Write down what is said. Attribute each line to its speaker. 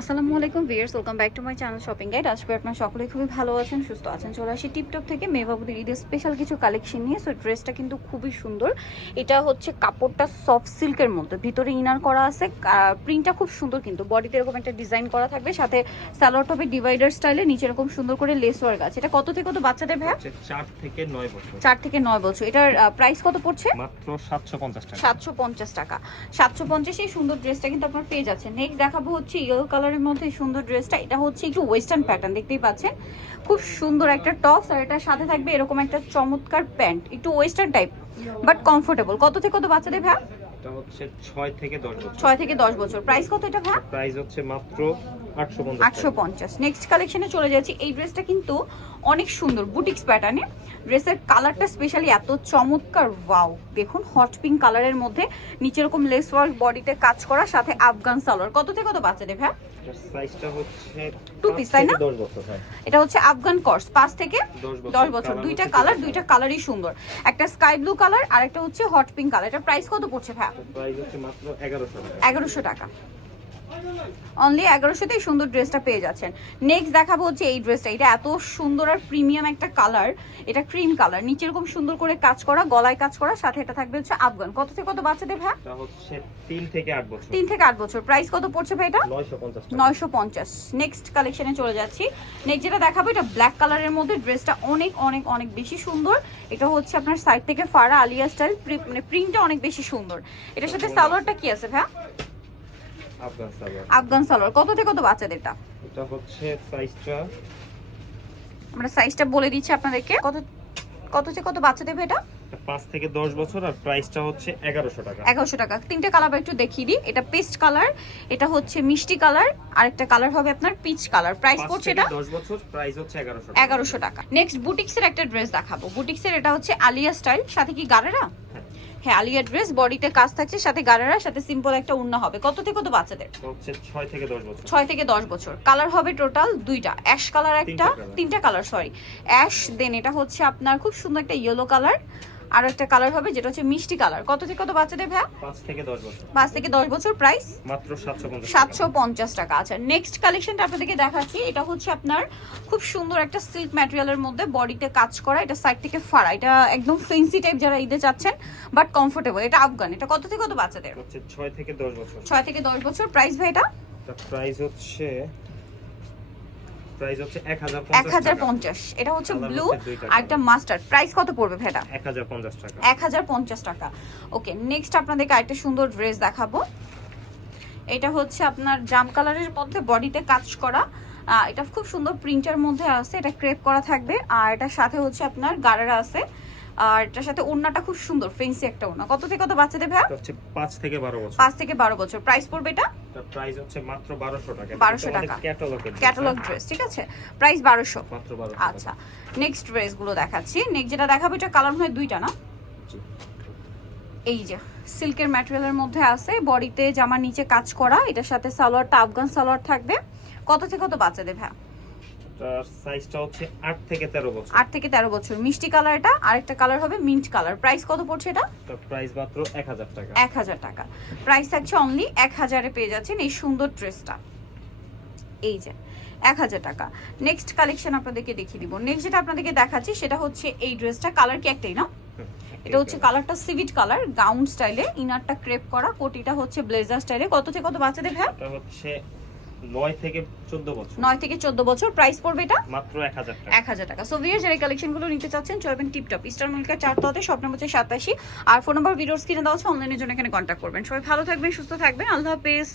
Speaker 1: আসসালামু আলাইকুম viewers welcome back to my channel shopping guide. আজকে আপনারা সকলেই খুবই ভালো আছেন সুস্থ আছেন। চলে আসি টিপটপ থেকে মেয়েবাবুদের ঈদের স্পেশাল কিছু কালেকশন নিয়ে। সো ড্রেসটা কিন্তু খুবই সুন্দর। এটা হচ্ছে কাপড়টা সফট সিল্কের মধ্যে। ভিতরে ইনার করা আছে। প্রিন্টটা খুব সুন্দর কিন্তু। বডিতে এরকম একটা ডিজাইন করা থাকবে। সাথে স্যালোয়ার টপে ডিভাইডার স্টাইলে নিচে এরকম সুন্দর করে লেস ওয়ার্ক আছে। এটা কত থেকে কত বাচ্চাদের ভাই
Speaker 2: চার থেকে নয় বছর।
Speaker 1: চার থেকে নয় বছর। এটার প্রাইস কত পড়ছে?
Speaker 2: মাত্র সাতশো পঞ্চাশ টাকা।
Speaker 1: সাতশো পঞ্চাশ টাকা। সাতশো পঞ্চাশ এই সুন্দর ড্রেসটা কিন্তু আপনার পেয়ে যাচ্ছেন। নেক্সট দেখাবো হচ্ছে ইয়েলো কালারের মধ্যে সুন্দর ড্রেসটা এটা হচ্ছে একটু ওয়েস্টার্ন প্যাটার্ন দেখতেই পাচ্ছেন। খুব সুন্দর একটা টপস আর এটার সাথে থাকবে এরকম একটা চমৎকার প্যান্ট একটু ওয়েস্টার্ন টাইপ বাট কমফোর্টেবল কত থেকে কত বাচ্চাদের ভ্যা
Speaker 2: এটা হচ্ছে ছয় থেকে দশ বছর।
Speaker 1: 6 থেকে দশ বছর। প্রাইস কত এটা ভ্যা
Speaker 2: প্রাইস হচ্ছে মাত্র আটশো পঞ্চাশ
Speaker 1: নেক্সট কালেকশনে চলে যাচ্ছি। এই ড্রেসটা কিন্তু অনেক সুন্দর বুটিক্স প্যাটার্নে ড্রেসের কালারটা স্পেশালি এত চমৎকার ওয়াও দেখুন হট পিঙ্ক কালারের মধ্যে নিচে এরকম লেস ওয়ার্ক বডিতে কাজ করা সাথে আফগান সালোয়ার। কত থেকে কত বাচ্চাদের ভ্যা
Speaker 2: সাইজটা হচ্ছে
Speaker 1: Two তাই না?
Speaker 2: হ্যাঁ।
Speaker 1: এটা হচ্ছে আফগান কর্স পাঁচ থেকে
Speaker 2: দশ বছর
Speaker 1: দুইটা কালার
Speaker 2: দুইটা
Speaker 1: কালারই সুন্দর। একটা স্কাই ব্লু কালার আর একটা হচ্ছে হট পিঙ্ক কালার এটা প্রাইস কত পড়ছে
Speaker 2: টাকা।
Speaker 1: এগারোশো টাকা। অনলি এগারোশোতেই সুন্দর ড্রেসটা পেয়ে যাচ্ছেন। নেক্সট দেখাবো হচ্ছে এই ড্রেসটা এটা এত সুন্দর আর প্রিমিয়াম একটা কালার এটা ক্রিম কালার নিচে এরকম সুন্দর করে কাজ করা গলায় কাজ করা সাথে এটা থাকবে হচ্ছে আফগান। কত থেকে কত বাচ্চাদের
Speaker 2: এটা তিন থেকে আট বছর।
Speaker 1: তিন থেকে আট বছর। প্রাইস কত পড়ছে ভাই এটা?
Speaker 2: নয়শো পঞ্চাশ
Speaker 1: নেক্সট কালেকশনে চলে যাচ্ছি। নেক্সট যেটা দেখাবো এটা ব্ল্যাক কালারের মধ্যে ড্রেসটা অনেক অনেক অনেক বেশি সুন্দর। এটা হচ্ছে আপনার সাইড থেকে ফারা আলিয়া স্টাইল মানে প্রিন্টটা অনেক বেশি সুন্দর। এটার সাথে সালোয়ারটা কি আছে ভাই?
Speaker 2: আফগান সালোয়ার।
Speaker 1: কত থেকে কত বাচ্চাদেরটা
Speaker 2: এটা? হচ্ছে সাইজটা
Speaker 1: আমরা সাইজটা বলে দিচ্ছি আপনাদেরকে। কত কত থেকে কত বাচ্চাদের ভাই এটা?
Speaker 2: পাঁচ থেকে দশ বছর আর প্রাইসটা হচ্ছে এগারোশো টাকা।
Speaker 1: এগারোশো টাকা। তিনটে কালার একটু দেখিয়ে দিই। এটা পেস্ট কালার এটা হচ্ছে মিষ্টি কালার আর একটা কালার হবে আপনার পিচ কালার প্রাইস পড়ছে এটা?
Speaker 2: দশ বছর প্রাইস হচ্ছে এগারোশো
Speaker 1: এগারোশো টাকা। নেক্সট বুটিক্সের একটা ড্রেস দেখাবো। বুটিক্সের এটা হচ্ছে আলিয়া স্টাইল সাথে কি গারেরা?
Speaker 2: হ্যাঁ।
Speaker 1: আলিয়া ড্রেস বডিতে কাজ থাকছে সাথে গারারা সাথে সিম্পল একটা উন্না হবে। কত থেকে কত বাচ্চাদের?
Speaker 2: ছয় থেকে দশ বছর।
Speaker 1: ছয় থেকে দশ বছর। কালার হবে টোটাল দুইটা। অ্যাশ কালার একটা
Speaker 2: তিনটা
Speaker 1: কালার সরি অ্যাশ দেন এটা হচ্ছে আপনার খুব সুন্দর একটা ইয়েলো কালার আর একটা কালার হবে যেটা হচ্ছে মিষ্টি কালার কত থেকে কত বাচ্চাদের ভ্যা
Speaker 2: পাঁচ থেকে দশ বছর।
Speaker 1: পাঁচ থেকে দশ বছর প্রাইস
Speaker 2: মাত্র সাতশো পঞ্চাশ টাকা।
Speaker 1: আচ্ছা নেক্সট কালেকশনটা আপনাদেরকে দেখাচ্ছি। এটা হচ্ছে আপনার খুব সুন্দর একটা সিল্ক ম্যাটেরিয়ালের মধ্যে বডিতে কাজ করা। এটা সাইড থেকে ফাড়া। এটা একদম ফেন্সি টাইপ যারা ঈদে চাচ্ছেন বাট কমফোর্টেবল এটা আফগান। এটা কত থেকে কত বাচ্চাদের?
Speaker 2: হচ্ছে ছয় থেকে দশ বছর।
Speaker 1: ছয় থেকে দশ বছর প্রাইস ভাই এটা?
Speaker 2: প্রাইস হচ্ছে প্রাইস হচ্ছে এক হাজার
Speaker 1: এক হাজার পঞ্চাশ। এটা হচ্ছে ব্লু আর একটা মাস্টার্ড। প্রাইস কত পড়বে
Speaker 2: হাজার পঞ্চাশ টাকা।
Speaker 1: এক হাজার পঞ্চাশ টাকা। ওকে নেক্সট আপনাদেরকে আরেকটা সুন্দর ড্রেস দেখাবো। এটা হচ্ছে আপনার জাম কালারের মধ্যে বডিতে কাজ করা। এটা খুব সুন্দর প্রিন্টার মধ্যে আছে এটা ক্রেপ করা থাকবে। আর এটার সাথে হচ্ছে আপনার গারারা আছে। আর এটার সাথে ওড়নাটা খুব সুন্দর ফেন্সি একটা ওড়না। কত থেকে কত বাচ্চাদের ভাই
Speaker 2: হচ্ছে পাঁচ থেকে বারো বছর।
Speaker 1: পাঁচ থেকে বারো বছর। প্রাইস পড়বে এটা?
Speaker 2: তার প্রাইস হচ্ছে মাত্র বারোশো টাকা।
Speaker 1: 1200 টাকা। ক্যাটালগ ড্রেস ঠিক আছে? প্রাইস
Speaker 2: মাত্র
Speaker 1: আচ্ছা নেক্সট দেখাচ্ছি। নেক্সট যেটা দেখাবো এটা কালার হয় দুইটা না? এই যে সিল্কের ম্যাটেরিয়ালের মধ্যে আছে বডিতে জামার নিচে কাজ করা এটার সাথে সালোয়ারটা আফগান সালোয়ার থাকবে। কত থেকে কত বাচ্চাদের ভাই
Speaker 2: তার সাইজটা হচ্ছে আট থেকে তেরো বছর।
Speaker 1: থেকে মিষ্টি কালার এটা আরেকটা কালার হবে মিন্ট কালার। প্রাইস কত পড়ছে এটা?
Speaker 2: প্রাইস মাত্র টাকা।
Speaker 1: প্রাইস থাকছে অনলি পেয়ে যাচ্ছেন এই সুন্দর ড্রেসটা এই যে এক হাজার টাকা। নেক্সট কালেকশন আপনাদেরকে দেখিয়ে দিব। নেক্সট যেটা আপনাদেরকে দেখাচ্ছি সেটা হচ্ছে এই ড্রেসটা কালার কি একটাই না? এটা হচ্ছে কালারটা সিভিট কালার গাউন স্টাইলে ইনারটা ক্রেপ করা কোটিটা হচ্ছে ব্লেজার স্টাইলে কত থেকে কত বাচ্চাদের
Speaker 2: এটা হচ্ছে নয় থেকে চোদ্দ বছর।
Speaker 1: 9 থেকে চোদ্দ বছর প্রাইস পড়বে এটা?
Speaker 2: মাত্র এক হাজার টাকা।
Speaker 1: এক হাজার টাকা। সো ভিউয়ার্স যারা কালেকশনগুলো নিতে চাচ্ছেন চলবেন টিপটপ ইস্টার মিল্কের চারটাতে শপ নম্বর হচ্ছে সাতাশি। আর ফোন নাম্বার ভিডিওর স্ক্রিনে দেওয়া আছে অনলাইনের জন্য এখানে কন্ট্যাক্ট করবেন। সবাই ভালো থাকবেন সুস্থ থাকবেন। আল্লাহ হাফেজ।